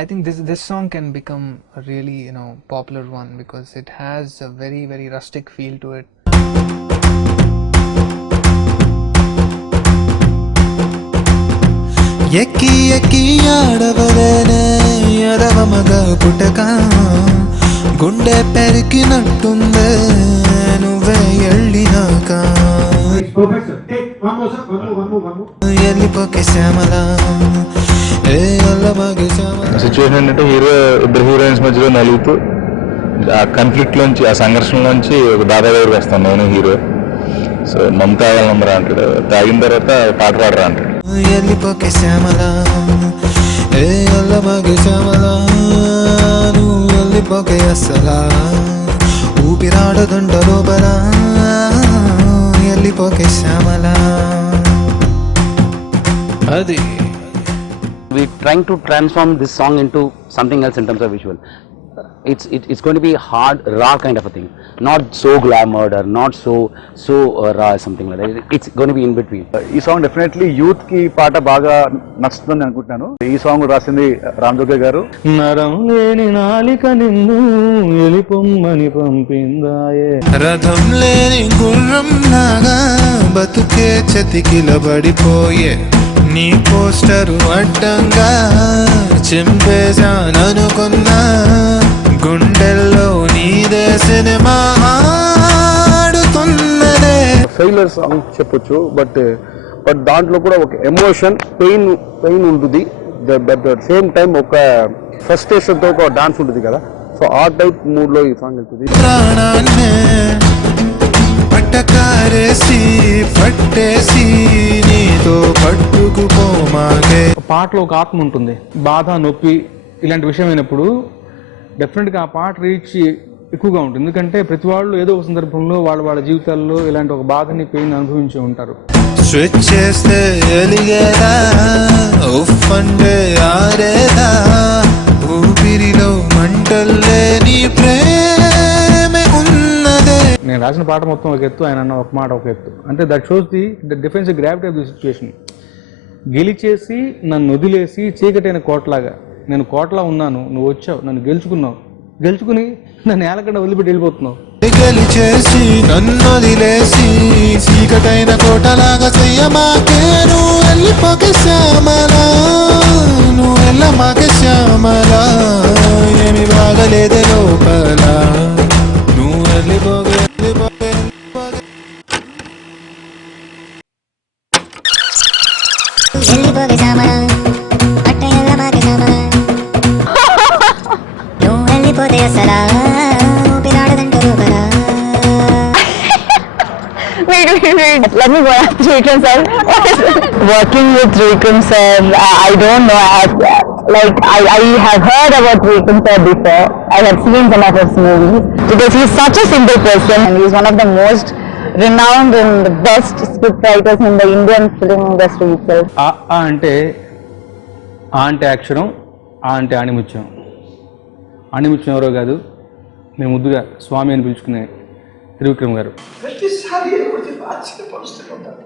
I think this song can become a really, popular one because it has a very, very rustic feel to it. ఎక్కి ఎక్కి ఆడవలేనే ఎడవ మగ పుటక గుండె పెరికినట్టుందే నువ్వే ఎళ్ళినాక ఎల్లిపోకే శ్యామల ఏ అల్లమాగే Shyamala. Situation ఏంటంటే ఇద్దరు హీరోయిన్స్ మధ్యలో నలుగుతూ ఆ కన్ఫ్లిక్ట్ లోంచి ఆ సంఘర్షణలోంచి ఒక దాదా దగ్గరికి వస్తాను నేను హీరో. సో మమతా వాళ్ళందరూ అంటాడు, తాగిన తర్వాత పాట పాడరా అంటాడు. ఎల్లిపోకే శ్యామల ఏ అల్లమాగే శ్యామల నువ్వు ఎల్లిపోకే అస్సలా ఊపిరాడదండ లోపల ఎల్లిపోకే శ్యామల. అది we trying to transform this song into something else in terms of visual. It's going to be hard, raw kind of a thing, not so glamoured or not so raw, something like that. It's going to be in between. ఈ song definitely youth కి పాట బాగా నచ్చుతుందని అనుకుంటున్నాను. ఈ song రాసింది రామ్ దుర్గ గారు. నరం లేని నాలిక నిన్ను ఎలిపొమ్మని పంపిందాయే, రథం లేని గుర్రం లాగా బతుకే చతికిలబడిపోయే నీ పోస్టరు అడ్డంగా చింపేశాననుకున్నా గుండెల్లో నీదే సినిమా ఆడుతున్నదే. ఫెయిలర్ సాంగ్ చెప్పొచ్చు, బట్ దాంట్లో కూడా ఒక ఎమోషన్ పెయిన్ ఉంటుంది. బట్ సేమ్ టైం ఒక ఫ్రస్ట్రేషన్ తో ఒక డాన్స్ ఉంటుంది కదా, సో ఆ టైప్ మూడ్ లో ఈ సాంగ్ వెళ్తుంది. ప్రాణాన్నే పట్టకారేసి పట్టేసి నీతో పట్టుకుపోమాగే. పాటలో ఒక ఆత్మ ఉంటుంది, బాధ నొప్పి ఇలాంటి విషయం అయినప్పుడు డెఫినెట్గా ఆ పాట రీచ్ ఎక్కువగా ఉంటుంది. ఎందుకంటే ప్రతి వాళ్ళు ఏదో ఒక సందర్భంలో వాళ్ళ జీవితాల్లో ఇలాంటి ఒక బాధని పెయిన్ అనుభవించి ఉంటారు. స్విచ్ చేస్తే ఎలిగేదా ఉఫ్ అంటే ఆరేదా ఊపిరిలో మంటల్లే నీ ప్రేమే ఉన్నదే. నేను రాసిన పాట మొత్తం ఒక ఎత్తు, ఆయన అన్న ఒక మాట ఒక ఎత్తు. అంటే that shows the difference gravity of the situation. గెలిచేసి నన్ను వదిలేసి చీకటైన కోటలాగా నేను కోటలా ఉన్నాను, నువ్వు వచ్చావు నన్ను గెలుచుకుని నన్ను ఏలకుండా వదిలిపెట్టి వెళ్ళిపోతున్నావు. గెలిచేసి నన్ను వదిలేసి చీకటైన కోటలాగా చెయ్యమాకే నువ్వు వెళ్ళిపోకే శ్యామల నువ్వు వెళ్ళమాకే శ్యామల ఏమి బాగలేదే లోపల నువ్వు వెళ్ళిపోకే Let me go ask Vikram sir. Working with Vikram sir, I don't know. I have heard about Vikram sir before. I have seen some of his movies because he is such a simple person and he is one of the most renowned and the best script writers in the Indian film industry itself. అంటే అక్షరం, ఆ అంటే ఆణిముత్యం. ఆణిముత్యం ఎవరో కాదు, మేము ముద్దుగా స్వామి అని పిలుచుకునే త్రివిక్రమ్ గారు. ప్రతిసారి ఆశ్చర్యపరుస్తూ ఉంటారు.